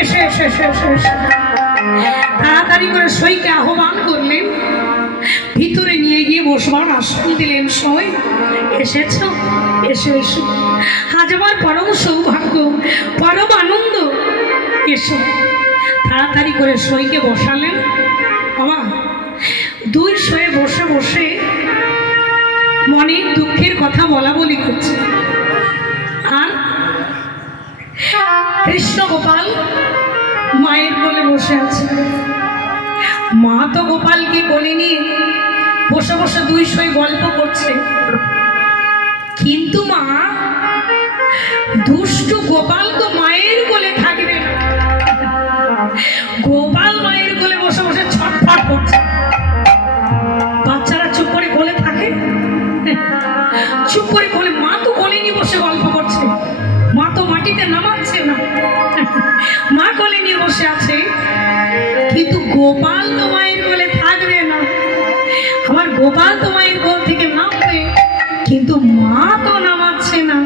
এসে এসে এসে এসে এসে তাড়াতাড়ি করে সইকে আহ্বান করলেন, ভিতরে নিয়ে গিয়ে বসবার আসন দিলেন। সই এসেছ, এসো এসো, আজ আমার পরম সৌভাগ্য, পরম আনন্দ, এসো। তাড়াতাড়ি করে সইকে বসালেন। বাবা দুই সয়ে বসে বসে মনের দুঃখের কথা বলা বলি করছে। আর কৃষ্ণ গোপাল মায়ের কোলে বসে আছে। মা তো গোপালকে কোলে নিয়ে বসে বসে দুই সই গল্প করছে। কিন্তু মা দুষ্টু গোপাল তো মায়ের কোলে থাকবে না। গোপাল মায়ের কোলে বসে বসে ছটফট করছে। বাচ্চারা চুপ করে কোলে থাকে, চুপ করে কোলে, মা তো কোলে নিয়ে বসে গল্প করছে, মা তো মাটিতে নামাচ্ছে না, মা কোলে নিয়ে বসে আছে। কিন্তু গোপাল তো মায়ের কোলে থাকবে না। আমার গোপাল তো মায়ের কোল থেকে নামবে, কিন্তু মা তো নামাচ্ছে না।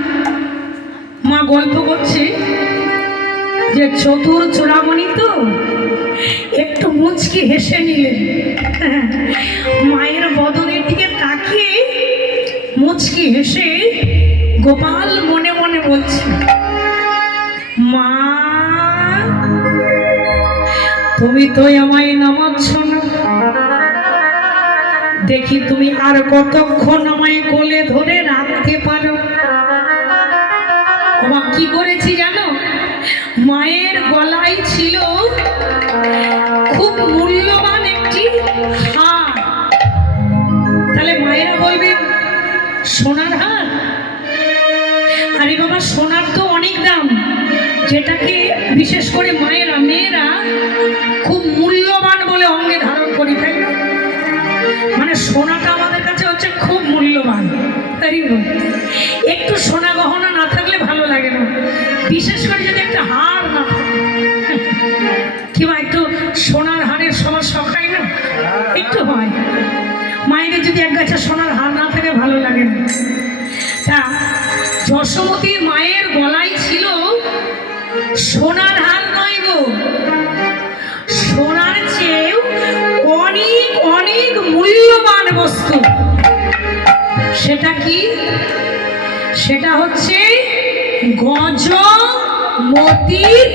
মা গল্প করছে যে চতুর চূড়ামণি তো একটু মুচকি হেসে নিলেন। মায়ের বদনের দিকে তাকিয়ে মুচকি হেসে গোপাল মনে মনে বলছে, মা তুমি তো আমায় নামাচ্ছ না, দেখি তুমি আর কতক্ষণ আমায় কোলে ধরে রাখতে পারো। বাবা কি করেছি জানো? মায়ের গলায় ছিল খুব মূল্যবান একটি হার। তাহলে মায়েরা বলবে সোনার হার? আরে বাবা সোনার তো অনেক দাম, যেটাকে বিশেষ করে মায়েরা মেয়েরা খুব মূল্যবান বলে অঙ্গে ধারণ করি, তাই না? মানে সোনাটা আমাদের কাছে হচ্ছে খুব মূল্যবান। তাই একটু সোনা গহনা না থাকলে ভালো লাগে না, বিশেষ করে যদি একটা হার না থাকে। কিংবা একটু সোনার হারের সবার শখ হয় না? একটু হয়। মায়েদের যদি এক গাছা সোনার হার না থাকে ভালো লাগে না। তা যশোমতীর মায়ের গলায় ছিল সোনার হার নয় গো, সোনার চেয়েও অনেক অনেক মূল্যবান বস্তু। সেটা কি? সেটা হচ্ছে গজমতির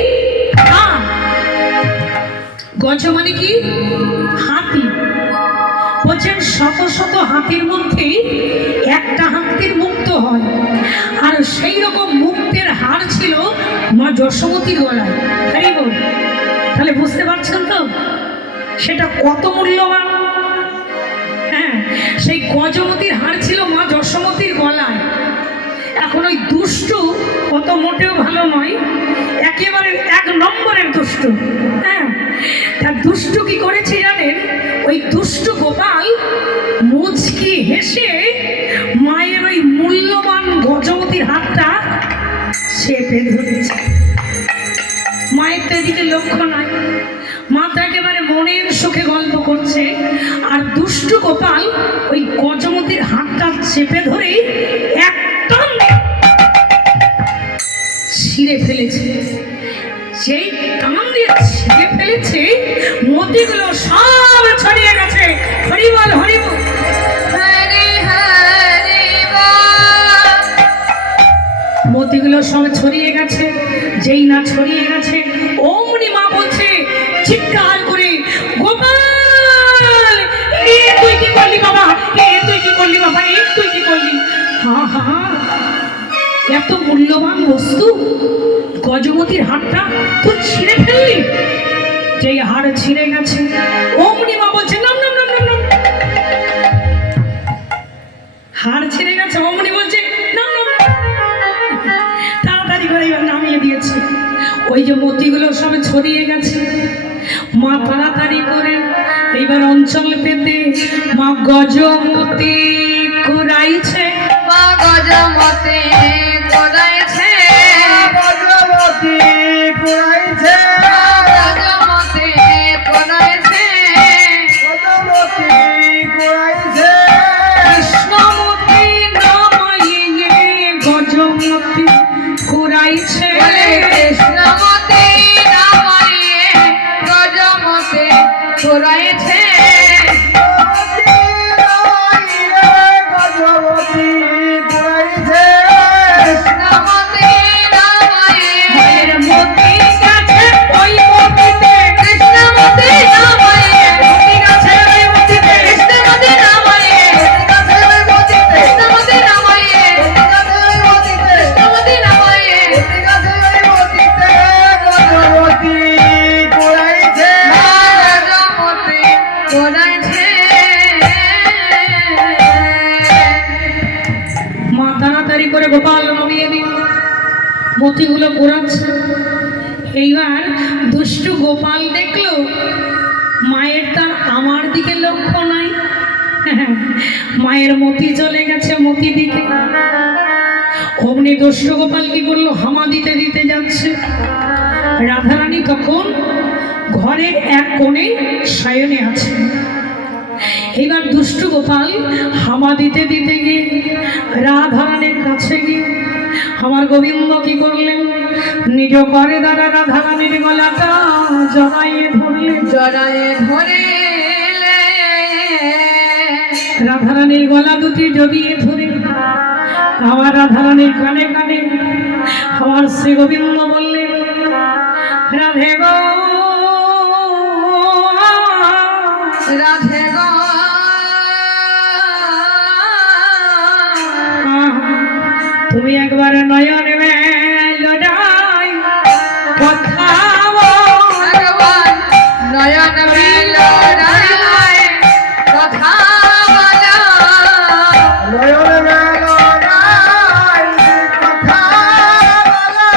হার। গজ মানে কি? হাতি। বলছেন শত শত হাতির মধ্যে একটা হাতির মুক্ত হয়, আর সেই রকম মুক্তের হার ছিল মা যশোমতীর গলায়। তাই বল, তাহলে বুঝতে পারছেন তো সেটা কত মূল্যবান। হ্যাঁ, সেই গজমতির হার ছিল মা যশোমতীর গলায়। এখন ওই দুষ্টু কত মোটেও ভালো নয়, একেবারে এক নম্বরের দুষ্টু। হ্যাঁ, তার দুষ্টু কি করেছে জানেন? ওই দুষ্টু গোপাল মুচকি হেসে মায়ের ওই মূল্যবান গজমতির হাতটা চেপে ধরেছে। মায়ের তো এদিকে লক্ষ্য নয়, মা তো একেবারে মনের সুখে গল্প করছে, আর দুষ্টু গোপাল ওই গজমতির হাতটা চেপে ধরে একটা ছিঁড়ে ফেলেছে। সেই টান দিয়ে ছিঁড়ে ফেলেছে, মতিগুলো সব ছড়িয়ে গেছে। হরি বল, হরি বল, মতিগুলো সব ছড়িয়ে গেছে। যেই না ছড়িয়ে গেছে অমনি মা বলছে চিৎকার করে, গোপাল তুই কি করলি বাবা, তুই কি করলি বাবা, তুই কি করলি? হা হা, এত মূল্যবান বস্তু গজমতির হারটা তুই ছিঁড়ে ফেললি। যেই হার ছিঁড়ে গেছে অমনি মা বলছে নাম নাম নাম নাম নাম। হার ছিঁড়ে গেছে, অমনি বলছে নাম নাম। তাড়াতাড়ি করে নামিয়ে দিয়েছে। ওই যে মতিগুলো সব ছড়িয়ে গেছে, মা তাড়াতাড়ি করে এইবার অঞ্চল পেতে মা গজমতি কুড়াইছে। মা গজমতি কুড়াইছে, গজমতি কুড়াইছে, গজমতি কুড়াইছে, গজমতি কুড়াইছে। কৃষ্ণমতি নামাইয়ে গজমতি কুড়াইছে। কৃষ্ণমতি নাম মতিগুলো ঘোরাচ্ছে। এইবার দুষ্টু গোপাল দেখলো মায়ের তার আমার দিকে লক্ষ্য নাই, মায়ের মতি চলে গেছে মতি দিকে। অমনি দুষ্টু গোপাল কি করলো, হামা দিতে দিতে যাচ্ছে। রাধারানী তখন ঘরের এক কোণে শয়নে আছে। এবার দুষ্টু গোপাল হামা দিতে দিতে গিয়ে রাধারানীর কাছে গিয়ে আমার গোবিন্দ কি করলেন, নিজ করে দ্বারা রাধারানীর গলাটা জড়াইয়ে ধরলেন। জড়ায়ে ধরে রাধারানীর গলা দুটি জড়িয়ে ধরে আমার রাধারানীর কানে কানে আমার শ্রী গোবিন্দ বললেন, রাধে গো রাধে গো তুমি একবার নয়ন মেলনাই কথা বল। ভগবান নয়ন মেলো রায় কথা বলো। নয়ন মেলো নাই কথা বলো।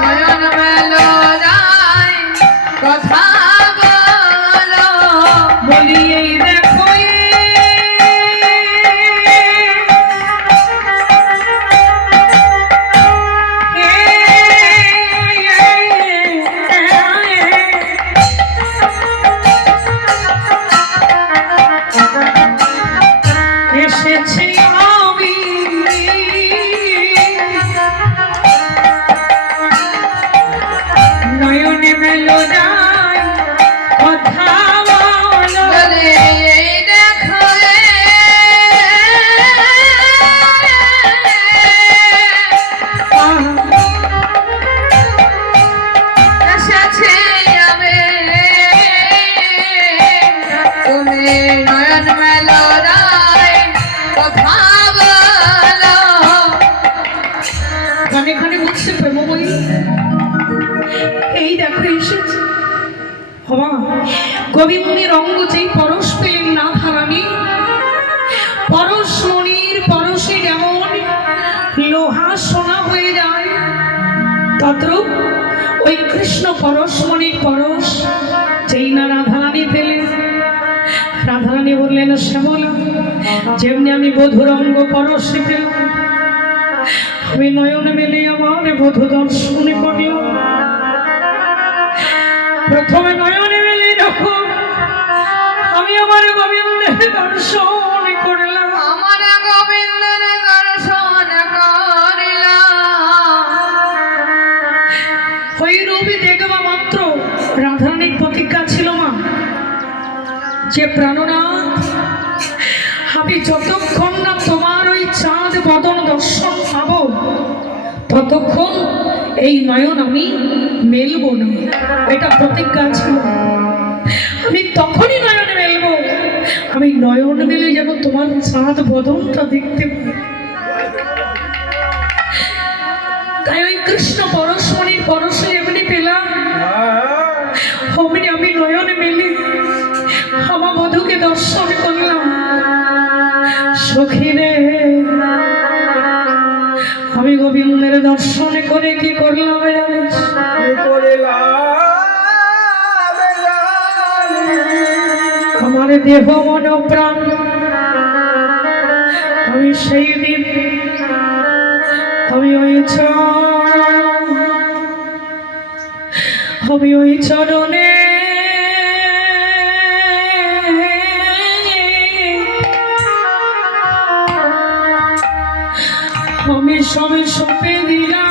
নয়ন মেলো রায় কথা বলো। বলি এই দেখো এসেছি আমি নয়নে মেলো যায় কথা বলো। বলে এই দেখো এসেছি আমি, তুমি নয়ন মেলো রায় কথা বলো। গানে গানে বলছে প্রেমময়ী, এই দেখো এসেছে। হবা গোবিন্দের অঙ্গ যেই পরশ পেলেন না ধারানি, পরশমণির পরশে যেমন লোহা সোনা হয়ে যায়, তদ্রূপ ওই কৃষ্ণ পরশমণির পরশ যেই না রাধারানী পেলেন, রাধারানী বললেন, শ্যামলা যেমনি আমি বধুর অঙ্গ পরশে পেলাম, আমি নয়ন মেলে আমার বধূ দর্শনে করলাম। প্রথমে নয়নে মেলে যখন আমি আমার গোবিন্দের দর্শন করলাম, আমার গোবিন্দের দর্শন করিলাম। ওই রূপে দেখবা মাত্র রাধারানীর প্রতিজ্ঞা ছিল মা, যে প্রাণনাথ আমি যতক্ষণ না তোমার ওই চাঁদ বদন দর্শন পাবো ততক্ষণ এই নয়ন আমি মেলব না। এটা প্রতিজ্ঞা ছিল, আমি তখনই নয়ন মেলবো, আমি নয়ন মেলে যেন তোমার চাঁদ বদনটা দেখতে পাই। তাই ওই কৃষ্ণ পরশমণির পরশে এমনি পেলাম, অমনি আমি নয়ন মেলে আমার বধূকে দর্শন করলাম। সখী রে, আমি গোবিন্দের দর্শনে করে কি করলাম জানিস? কি করিলাম আমার দেহ মন প্রাণ আমি সেই দিন আমি ওই চরণে আমি সবে সপে দিলাম।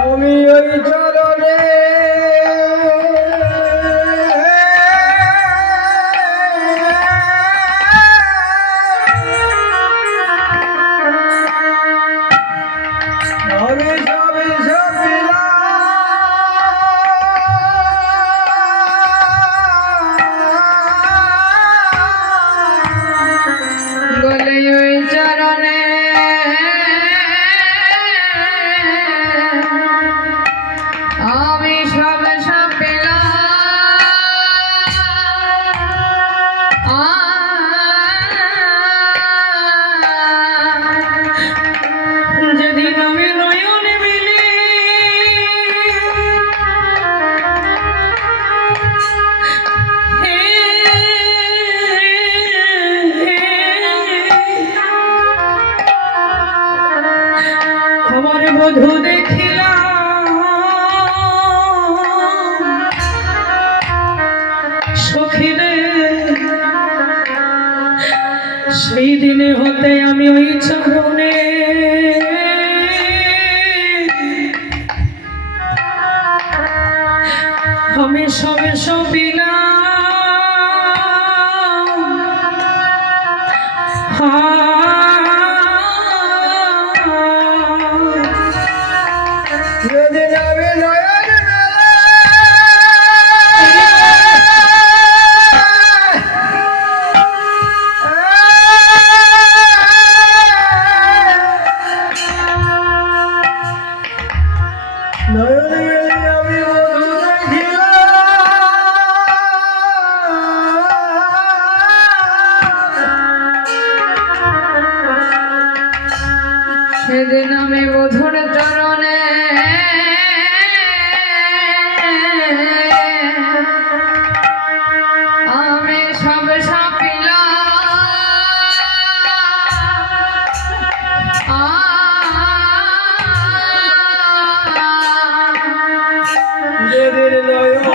আমি ওই চরণে আমি সবে সপিলাম। সেই দিনে হতে আমি ওই চরণে আমি সবে যেদিন আমি নয়ন আমি বধূ সেদিন আমি মধুর চরণে আমি সব সাপিলাম যেদিন নয়ন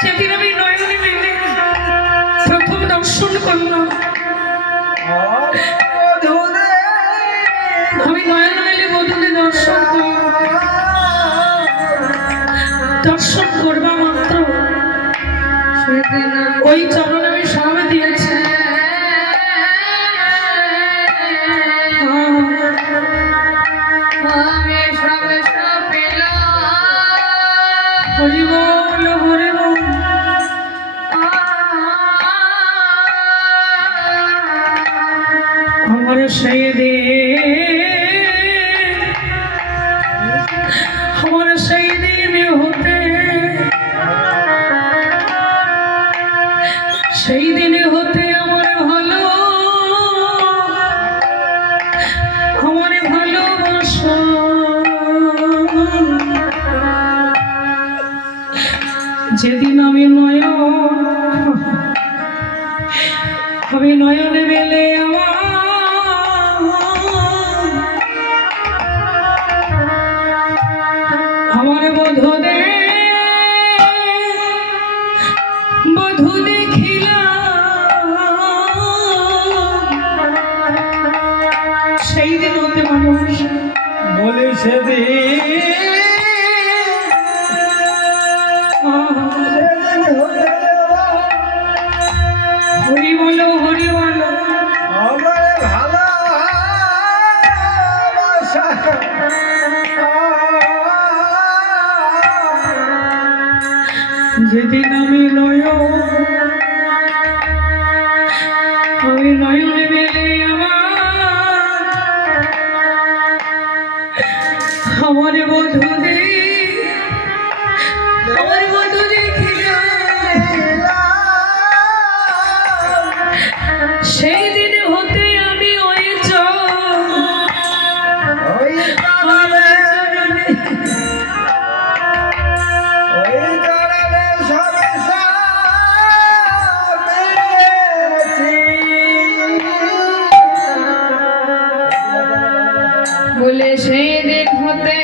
সেদিন আমি নয়নে মেলে প্রথম দর্শন করলাম। আমি নয়ন মেলে বধূকে দর্শন করলাম। দর্শন করবা মাত্র সেদিন ওই চরণ আমি সামনে দিয়েছি। আমি সব সাপিলাম হরি বল হরি বল। আমার সেই দিন হতে সেই দিনে হতে আমার ভালোবাসা যেদিন আমি নয়নে মেলে আমার বধূ দেখিলাম। সেই দিন হতে মানুষ বলি সেদিন হরি বলো হরি বলো। আমার ভালোবাসা যেদিন আমি নয়নে মেলে আমার বধূ দেখিলাম। সেই দিন হতে আমি ওই ওই চরণে সবে সাপিলাম। বলে সেই দিন হতে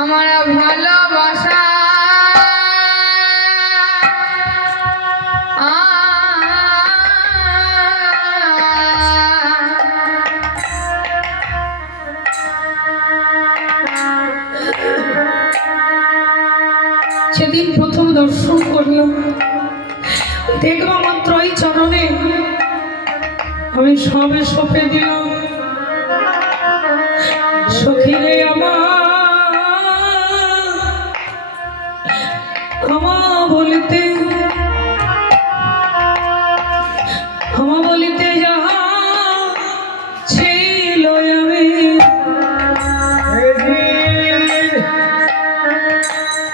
আমার ভালোবাসা সেদিন প্রথম দর্শন করলাম। দেখবা মাত্র এই চরণে আমি সবে সপে দিলাম। সখীরে আমার বলিতে যাহা ছিল আমি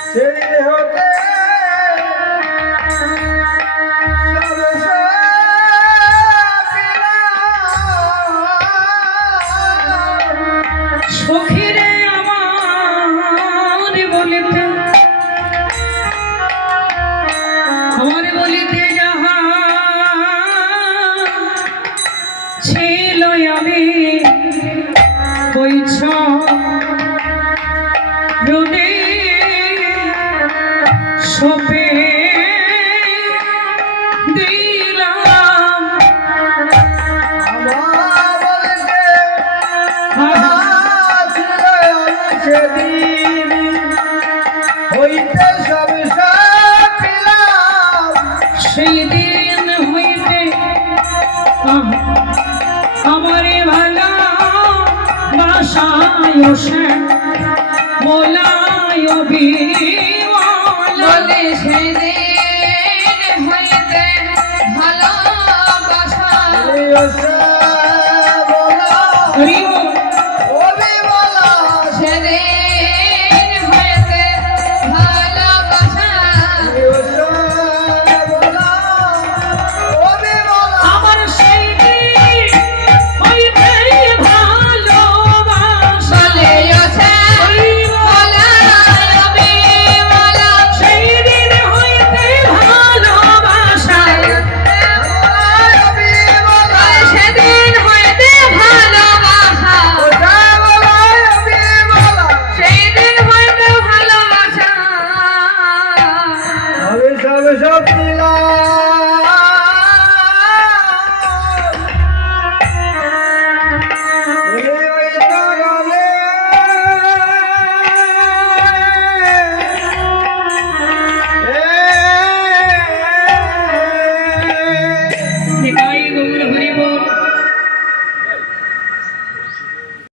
সেদিন হতে সবে সাপিলাম। সখীরে আমার বলিতে যাহা ছিল আমি কইছ হোসেন মোলায় বিওয়ালা বলে সেদিন হইতে ভালোবাসা হরি ওসে বলা হরি